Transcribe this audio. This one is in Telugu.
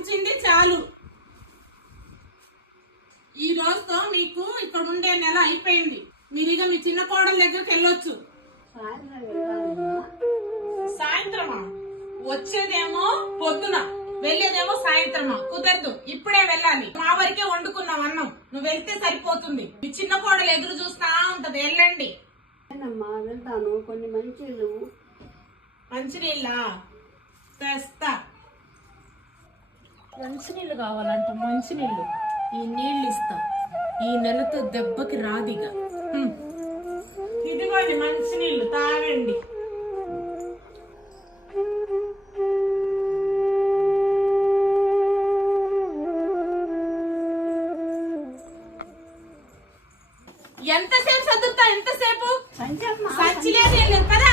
ఊడ్చింది చాలు. ఈ రోజుతో మీకు ఇక్కడ ఉండే నెల అయిపోయింది. మీరిగా మీ చిన్న కోడల దగ్గరికి వెళ్ళొచ్చు. సాయంత్రమా? వచ్చేదేమో పొద్దున, వెళ్ళేదేమో సాయంత్రమా? కుదరదు, ఇప్పుడే వెళ్ళాలి. మా వరకే వండుకున్నాం అన్నం, నువ్వు వెళ్తే సరిపోతుంది. మీ చిన్న కోడలు ఎదురు చూస్తా ఉంటది. వెళ్ళండి. వెళ్తాను. కొన్ని మంచినీళ్ళ తెస్తా. మంచినీళ్ళు కావాలంట. మంచినీళ్ళు ఈ నీళ్ళు ఇస్తా. ఈ నెలతో దెబ్బకి రాదిగా. ఇదిగోండి మంచినీళ్ళు, తాగండి. ఎంతసేపు చదువుతా? ఎంతసేపు? సంచి లేదు కదా.